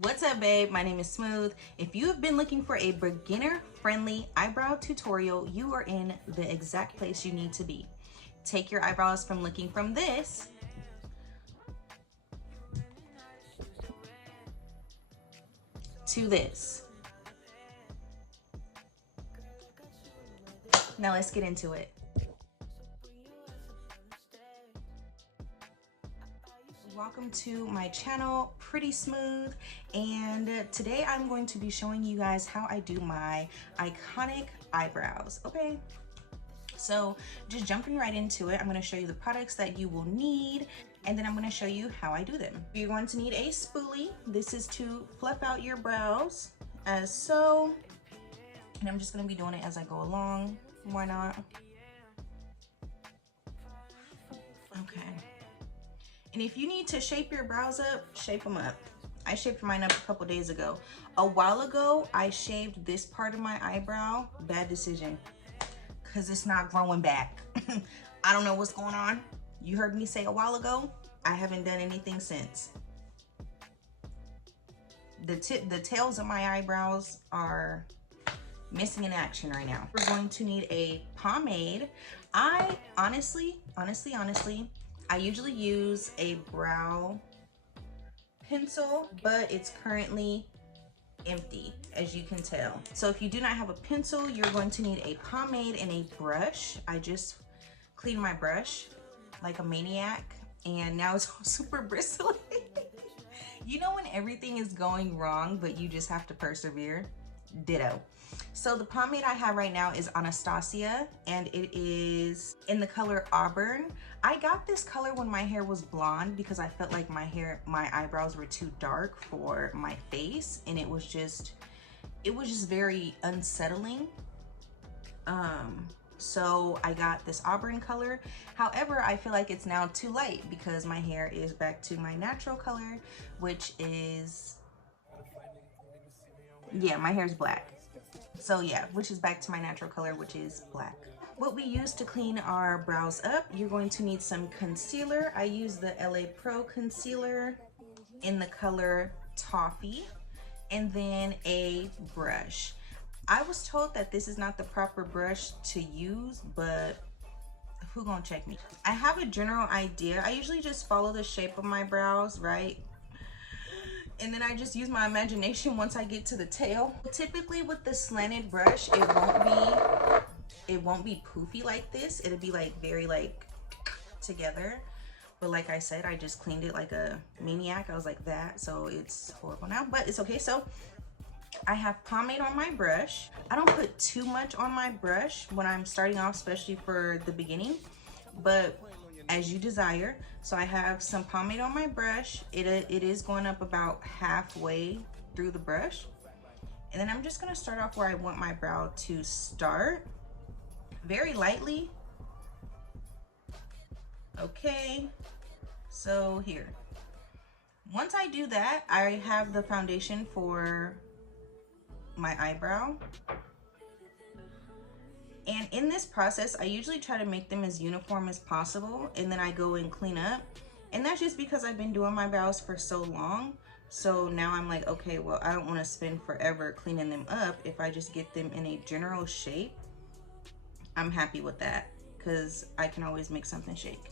What's up, babe? My name is Smooth. If you have been looking for a beginner-friendly eyebrow tutorial, you are in the exact place you need to be. Take your eyebrows from looking from this to this. Now let's get into it. Welcome to my channel, Pretty Smooth, and today I'm going to be showing you guys how I do my iconic eyebrows. Okay, so just jumping right into it, I'm going to show you the products that you will need, and then I'm going to show you how I do them. You're going to need a spoolie. This is to fluff out your brows as so, and I'm just going to be doing it as I go along. Why not? Okay. And if you need to shape your brows up, shape them up. I shaped mine up a couple days ago. A while ago, I shaved this part of my eyebrow. Bad decision, because it's not growing back. I don't know what's going on. You heard me say a while ago. I haven't done anything since. The tails of my eyebrows are missing in action right now. We're going to need a pomade. I honestly, I usually use a brow pencil, but it's currently empty, as you can tell. So if you do not have a pencil, you're going to need a pomade and a brush. I just cleaned my brush like a maniac, and now it's all super bristly. You know when everything is going wrong, but you just have to persevere? Ditto. So the pomade I have right now is Anastasia, and it is in the color Auburn. I got this color when my hair was blonde because I felt like my eyebrows were too dark for my face, and it was just very unsettling. So I got this Auburn color. However, I feel like it's now too light because my hair is back to my natural color, which is, yeah, my hair's black. So yeah, which is back to my natural color, which is black. What we use to clean our brows up, you're going to need some concealer. I use the LA Pro concealer in the color Toffee, and then a brush. I was told that this is not the proper brush to use, but who gonna check me? I have a general idea. I usually just follow the shape of my brows, right? And then I just use my imagination once I get to the tail. Typically with the slanted brush, it won't be poofy like this. It'll be like very like together. But like I said, I just cleaned it like a maniac. I was like that, so it's horrible now, but it's okay. So I have pomade on my brush. I don't put too much on my brush when I'm starting off, especially for the beginning, but as you desire. So I have some pomade on my brush. It is going up about halfway through the brush. And then I'm just gonna start off where I want my brow to start, very lightly. Okay, so here. Once I do that, I have the foundation for my eyebrow. And in this process, I usually try to make them as uniform as possible, and then I go and clean up. And that's just because I've been doing my brows for so long. So now I'm like, okay, well, I don't want to spend forever cleaning them up. If I just get them in a general shape, I'm happy with that, because I can always make something shake.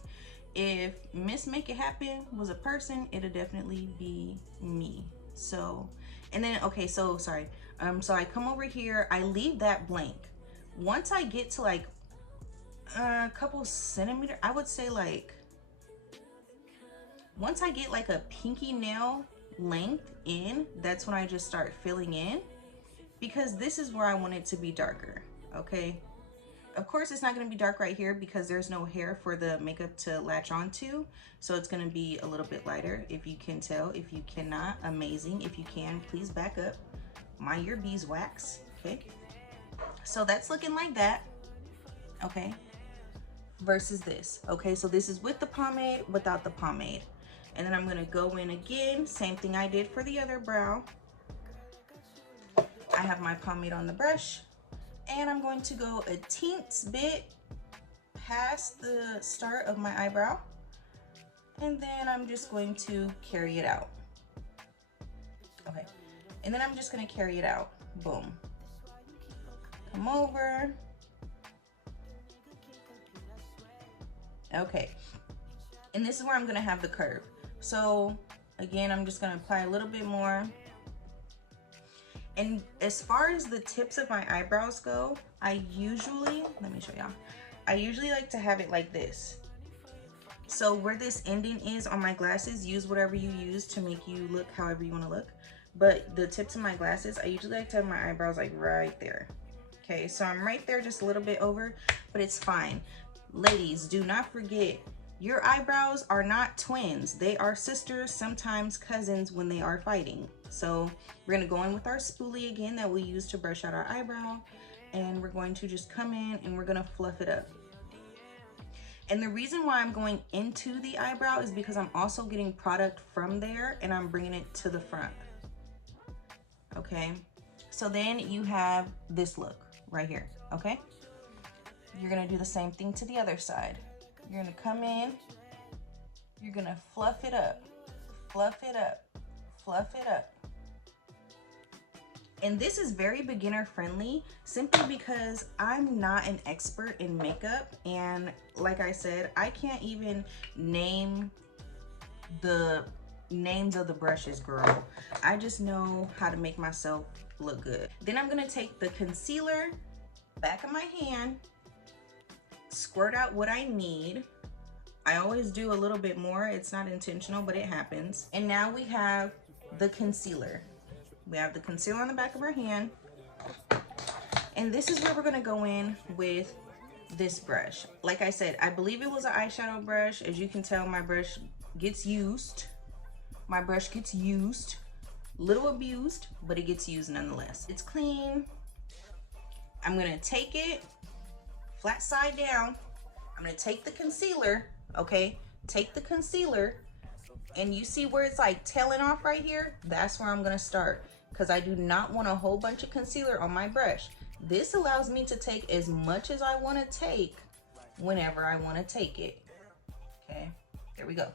If Miss Make It Happen was a person, it'll definitely be me. So, and then, okay, so sorry. So I come over here, I leave that blank. Once I get to like a couple centimeters, I would say like, once I get like a pinky nail length in, that's when I just start filling in, because this is where I want it to be darker, okay? Of course, it's not gonna be dark right here because there's no hair for the makeup to latch onto, so it's gonna be a little bit lighter, if you can tell. If you cannot, amazing. If you can, please back up. Mind your beeswax, okay? So that's looking like that, okay? Versus this, okay? So this is with the pomade, without the pomade. And then I'm gonna go in again, same thing I did for the other brow. I have my pomade on the brush, and I'm going to go a teensy bit past the start of my eyebrow, and then I'm just going to carry it out. Okay, and then I'm just gonna carry it out. Boom. Come over. Okay, and this is where I'm gonna have the curve. So again, I'm just gonna apply a little bit more. And as far as the tips of my eyebrows go, I usually, let me show y'all. I usually like to have it like this. So where this ending is on my glasses, use whatever you use to make you look however you want to look. But the tips of my glasses, I usually like to have my eyebrows like right there. Okay, so I'm right there, just a little bit over, but it's fine. Ladies, do not forget, your eyebrows are not twins. They are sisters, sometimes cousins when they are fighting. So we're gonna go in with our spoolie again that we use to brush out our eyebrow. And we're going to just come in and we're gonna fluff it up. And the reason why I'm going into the eyebrow is because I'm also getting product from there and I'm bringing it to the front. Okay, so then you have this look right here, okay? You're gonna do the same thing to the other side. You're gonna come in, you're gonna fluff it up, fluff it up, fluff it up. And this is very beginner friendly simply because I'm not an expert in makeup. And like I said, I can't even name the names of the brushes, girl. I just know how to make myself look good. Then I'm gonna take the concealer, back of my hand, squirt out what I need. I always do a little bit more. It's not intentional, but it happens. And now we have the concealer. We have the concealer on the back of our hand. And this is where we're gonna go in with this brush. Like I said, I believe it was an eyeshadow brush. As you can tell, my brush gets used. My brush gets used. Little abused, but it gets used nonetheless. It's clean. I'm gonna take it flat side down. I'm gonna take the concealer, okay? Take the concealer, and you see where it's like tailing off right here? That's where I'm gonna start, because I do not want a whole bunch of concealer on my brush. This allows me to take as much as I wanna take whenever I wanna take it. Okay, there we go.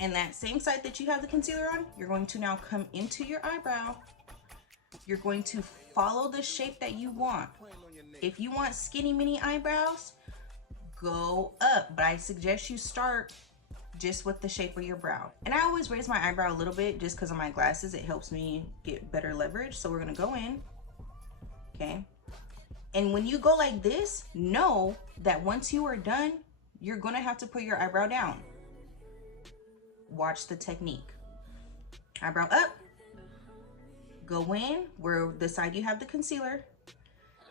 And that same side that you have the concealer on, you're going to now come into your eyebrow. You're going to follow the shape that you want. If you want skinny mini eyebrows, go up, but I suggest you start just with the shape of your brow. And I always raise my eyebrow a little bit just because of my glasses. It helps me get better leverage. So we're gonna go in, okay? And when you go like this, know that once you are done, you're gonna have to put your eyebrow down. Watch the technique. Eyebrow up, go in where the side you have the concealer,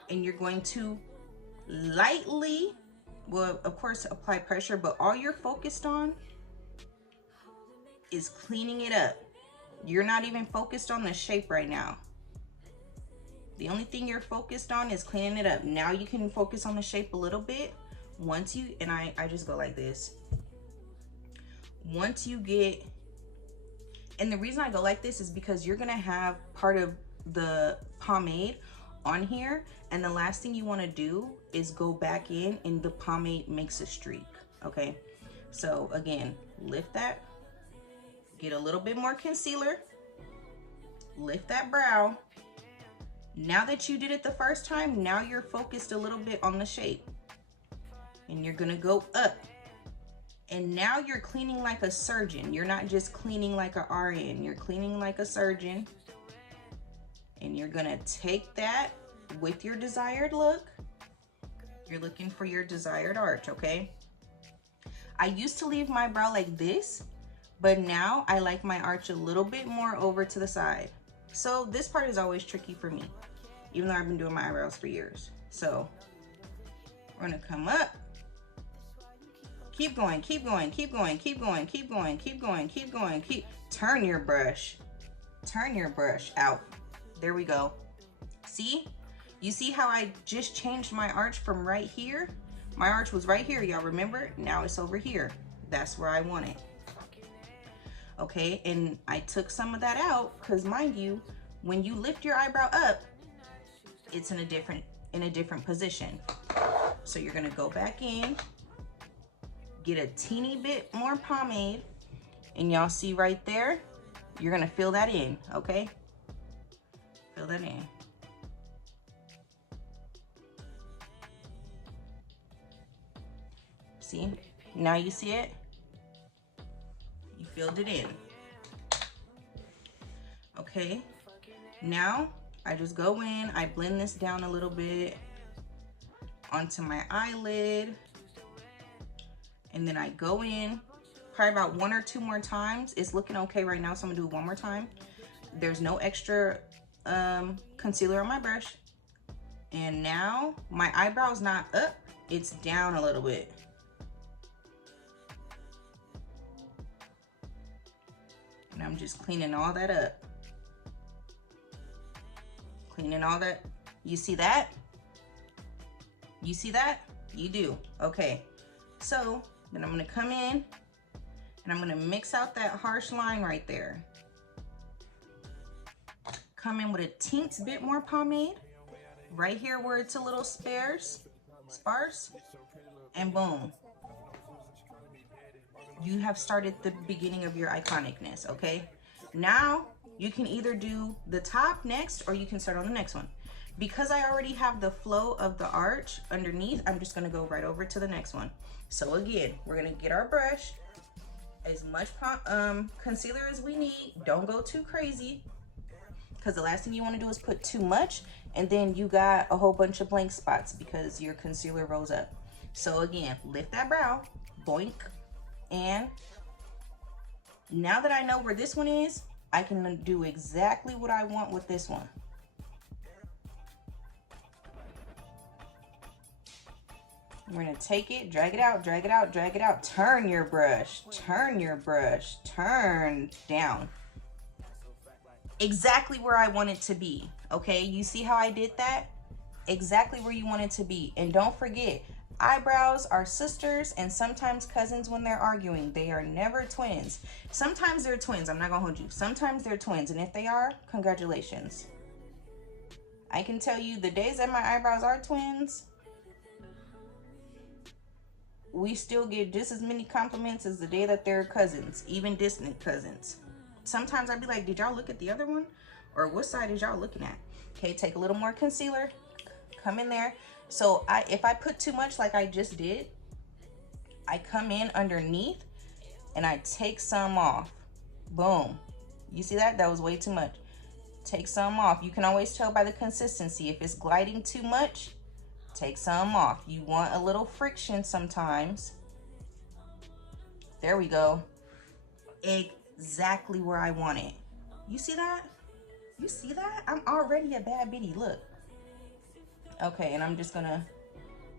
and you're going to lightly, well, of course, apply pressure, but all you're focused on is cleaning it up. You're not even focused on the shape right now. The only thing you're focused on is cleaning it up. Now you can focus on the shape a little bit. Once you, and I just go like this. Once you get, and the reason I go like this is because you're gonna have part of the pomade on here, and the last thing you want to do is go back in and the pomade makes a streak. Okay, so again, lift that, get a little bit more concealer, lift that brow. Now that you did it the first time, now you're focused a little bit on the shape, and you're gonna go up. And now you're cleaning like a surgeon. You're not just cleaning like a RN, you're cleaning like a surgeon. And you're gonna take that with your desired look. You're looking for your desired arch, okay? I used to leave my brow like this, but now I like my arch a little bit more over to the side. So this part is always tricky for me, even though I've been doing my eyebrows for years. So we're gonna come up. Keep going, keep going, keep going, keep going, keep going, keep going, keep going, turn your brush out. There we go. See? You see how I just changed my arch from right here? My arch was right here, y'all remember? Now it's over here. That's where I want it. Okay, and I took some of that out because mind you, when you lift your eyebrow up, it's in a different position. So you're gonna go back in, get a teeny bit more pomade, and y'all see right there, You're gonna fill that in, okay? Fill that in. See? Now you see it? You filled it in. Okay. Now, I just go in, I blend this down a little bit onto my eyelid. And then I go in probably about 1 or 2 more times. It's looking okay right now, so I'm gonna do it one more time. There's no extra concealer on my brush. And now my eyebrow is not up, it's down a little bit. And I'm just cleaning all that up. Cleaning all that. You see that? You see that? You do. Okay. So then I'm gonna come in and I'm gonna mix out that harsh line right there. Come in with a teensy bit more pomade right here where it's a little sparse, and boom. You have started the beginning of your iconicness, okay? Now you can either do the top next or you can start on the next one. Because I already have the flow of the arch underneath, I'm just gonna go right over to the next one. So again, we're gonna get our brush, as much concealer as we need. Don't go too crazy, because the last thing you wanna do is put too much and then you got a whole bunch of blank spots because your concealer rose up. So again, lift that brow, boink, and now that I know where this one is, I can do exactly what I want with this one. We're gonna take it, drag it out, drag it out, drag it out. Turn your brush, turn your brush, turn down. Exactly where I want it to be, okay? You see how I did that? Exactly where you want it to be. And don't forget, eyebrows are sisters and sometimes cousins when they're arguing. They are never twins. Sometimes they're twins, I'm not gonna hold you. Sometimes they're twins, and if they are, congratulations. I can tell you the days that my eyebrows are twins, we still get just as many compliments as the day that they're cousins, even distant cousins. Sometimes I'd be like, did y'all look at the other one? Or what side is y'all looking at? Okay, take a little more concealer, come in there. So if I put too much like I just did, I come in underneath and I take some off. Boom. You see that? That was way too much. Take some off. You can always tell by the consistency. If it's gliding too much, take some off. You want a little friction sometimes. There we go. Exactly where I want it. You see that? You see that? I'm already a bad bitty. Look. Okay, and I'm just gonna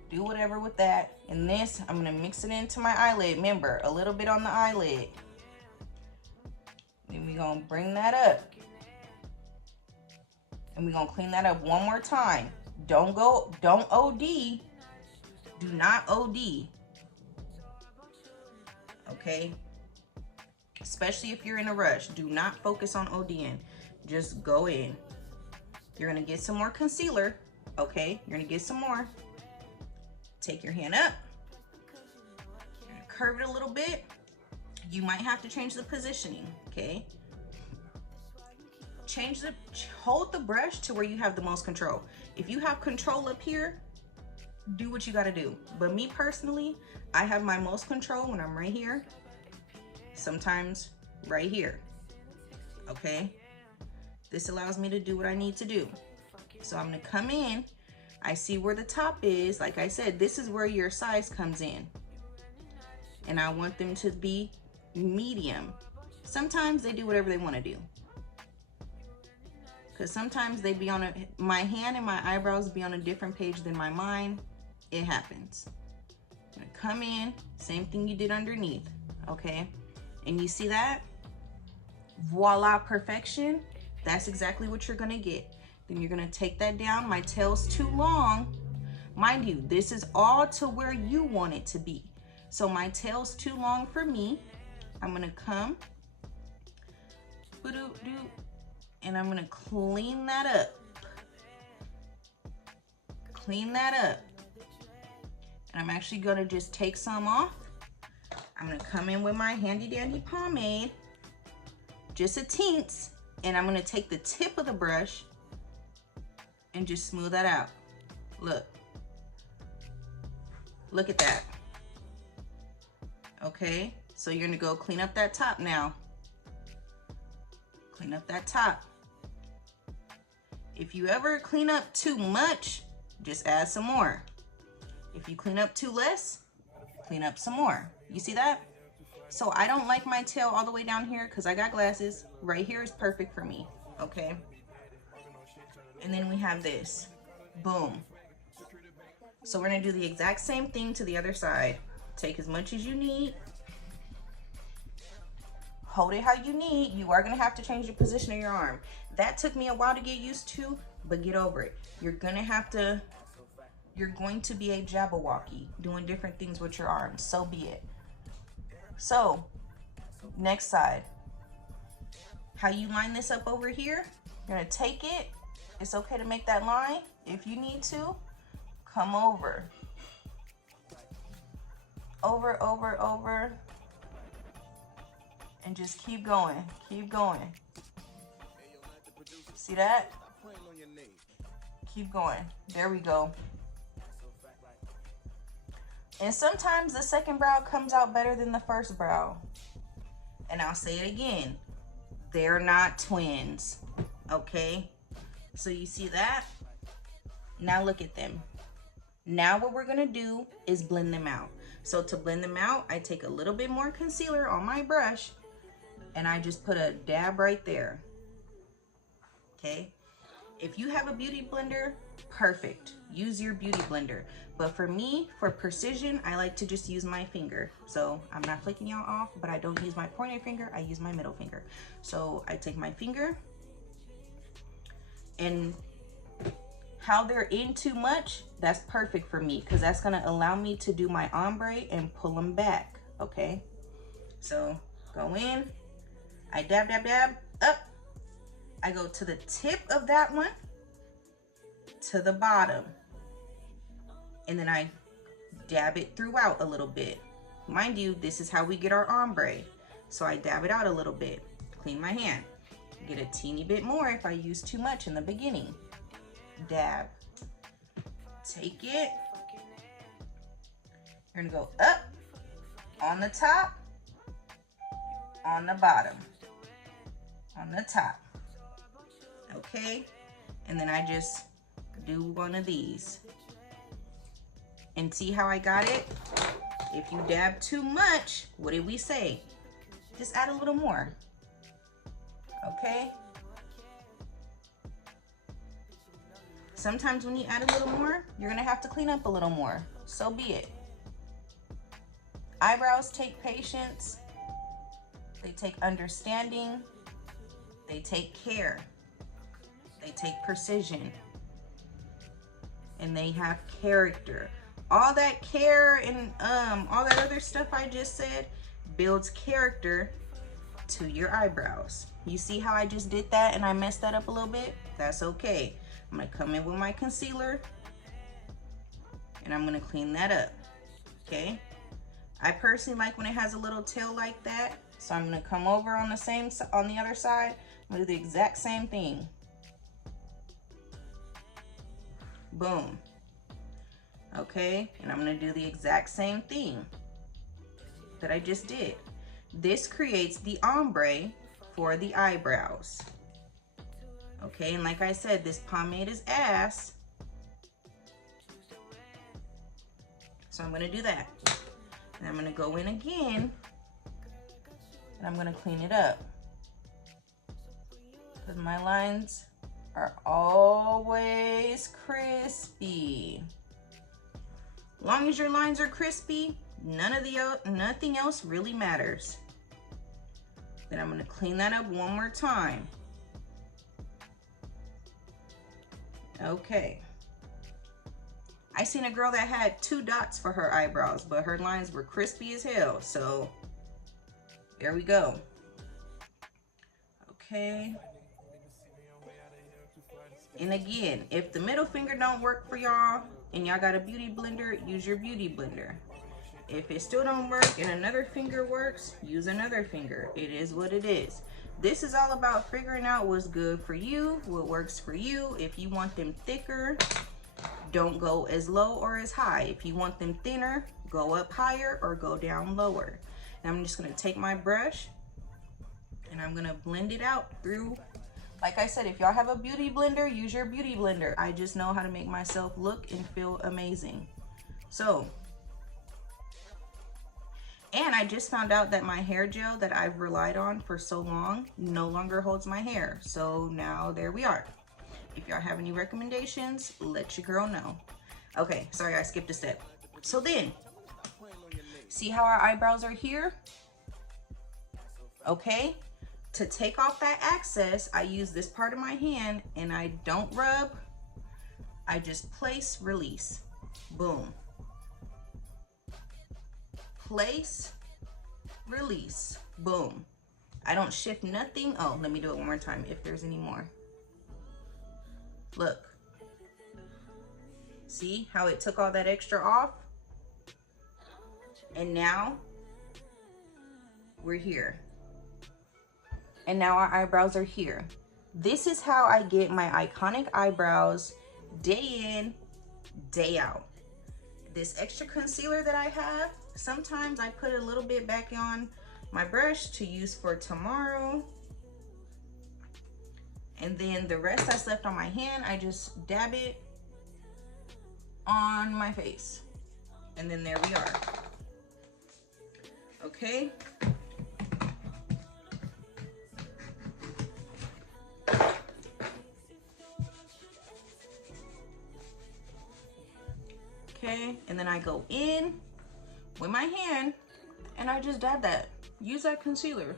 do whatever with that. And this, I'm gonna mix it into my eyelid. Remember, a little bit on the eyelid. Then we're gonna bring that up. And we're gonna clean that up one more time. Don't OD. Do not OD. Okay? Especially if you're in a rush. Do not focus on ODing. Just go in. You're gonna get some more concealer. Okay? You're gonna get some more. Take your hand up. You're gonna curve it a little bit. You might have to change the positioning. Okay? Hold the brush to where you have the most control. If you have control up here, do what you gotta do. But me personally, I have my most control when I'm right here. Sometimes right here. Okay? This allows me to do what I need to do. So I'm gonna come in. I see where the top is. Like I said, this is where your size comes in. And I want them to be medium. Sometimes they do whatever they want to do. Because sometimes they be on my hand and my eyebrows be on a different page than my mind. It happens. I'm gonna come in, same thing you did underneath, okay? And you see that? Voila, perfection. That's exactly what you're gonna get. Then you're gonna take that down. My tail's too long. Mind you, this is all to where you want it to be. So my tail's too long for me. I'm gonna come, and I'm gonna clean that up. Clean that up. And I'm actually gonna just take some off. I'm gonna come in with my handy dandy pomade. just a teens, and I'm gonna take the tip of the brush and just smooth that out. Look. Look at that. Okay, so you're gonna go clean up that top now. Clean up that top. If you ever clean up too much, just add some more. If you clean up too less, clean up some more. You see that? So I don't like my tail all the way down here because I got glasses. Right here is perfect for me, okay? And then we have this, boom. So we're gonna do the exact same thing to the other side. Take as much as you need. Hold it how you need. You are gonna have to change the position of your arm. That took me a while to get used to, but get over it. You're going to be a Jabberwocky, doing different things with your arms. So be it. So, next side. How you line this up over here, you're gonna take it. It's okay to make that line if you need to. Come over. Over, over, over. And just keep going, keep going. See that? Keep going. There we go. And sometimes the second brow comes out better than the first brow. And I'll say it again. They're not twins. Okay? So you see that? Now look at them. Now what we're gonna do is blend them out. So to blend them out, I take a little bit more concealer on my brush and I just put a dab right there. Okay? If you have a beauty blender, perfect. Use your beauty blender. But for me, for precision, I like to just use my finger. So I'm not flicking y'all off, but I don't use my pointer finger, I use my middle finger. So I take my finger, and how they're in too much, that's perfect for me, because that's gonna allow me to do my ombre and pull them back, okay? So go in, I dab, dab, dab, up. I go to the tip of that one, to the bottom, and then I dab it throughout a little bit. Mind you, this is how we get our ombre. So I dab it out a little bit, clean my hand, get a teeny bit more if I use too much in the beginning. Dab, take it, you're gonna go up, on the top, on the bottom, on the top, okay? And then I just do one of these. And see how I got it? If you dab too much, what did we say? Just add a little more, okay? Sometimes when you add a little more, you're gonna have to clean up a little more. So be it. Eyebrows take patience. They take understanding. They take care. They take precision. And they have character. All that care and all that other stuff I just said builds character to your eyebrows. You see how I just did that and I messed that up a little bit? That's okay. I'm gonna come in with my concealer and I'm gonna clean that up, okay? I personally like when it has a little tail like that, so I'm gonna come over on the other side. I'm gonna do the exact same thing. Boom. Okay, and I'm gonna do the exact same thing that I just did. This creates the ombre for the eyebrows. Okay, and like I said, this pomade is ass. So I'm gonna do that. And I'm gonna go in again and I'm gonna clean it up. Because my lines are always crispy. As long as your lines are crispy, nothing else really matters. Then I'm gonna clean that up one more time. Okay. I seen a girl that had 2 dots for her eyebrows, but her lines were crispy as hell. So there we go. Okay. And again, if the middle finger don't work for y'all and y'all got a beauty blender, use your beauty blender. If it still don't work and another finger works, use another finger. It is what it is. This is all about figuring out what's good for you, what works for you. If you want them thicker, don't go as low or as high. If you want them thinner, go up higher or go down lower. And I'm just gonna take my brush and I'm gonna blend it out through. Like I said, if y'all have a beauty blender, use your beauty blender. I just know how to make myself look and feel amazing. So, and I just found out that my hair gel that I've relied on for so long no longer holds my hair. So now there we are. If y'all have any recommendations, let your girl know. Okay, sorry, I skipped a step. So then, see how our eyebrows are here? Okay, to take off that excess, I use this part of my hand and I don't rub. I just place, release, boom. Place, release, boom. I don't shift nothing. Oh, let me do it one more time if there's any more. Look. See how it took all that extra off? And now we're here. And now our eyebrows are here. This is how I get my iconic eyebrows day in, day out. This extra concealer that I have, sometimes I put a little bit back on my brush to use for tomorrow. And then the rest that's left on my hand, I just dab it on my face. And then there we are. Okay. Okay, and then I go in with my hand and I just dab that. Use that concealer.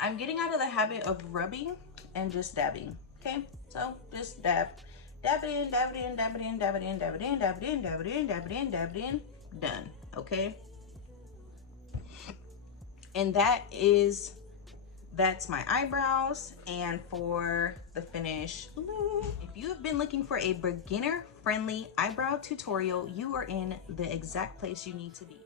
I'm getting out of the habit of rubbing and just dabbing. Okay, so just dab. Dab it in, dab it in, dab it in, dab it in, dab it in, dab it in, dab it in, dab it in, dab it in. Done. Okay. And that's my eyebrows. And for the finish look, if you have been looking for a beginner friendly eyebrow tutorial, you are in the exact place you need to be.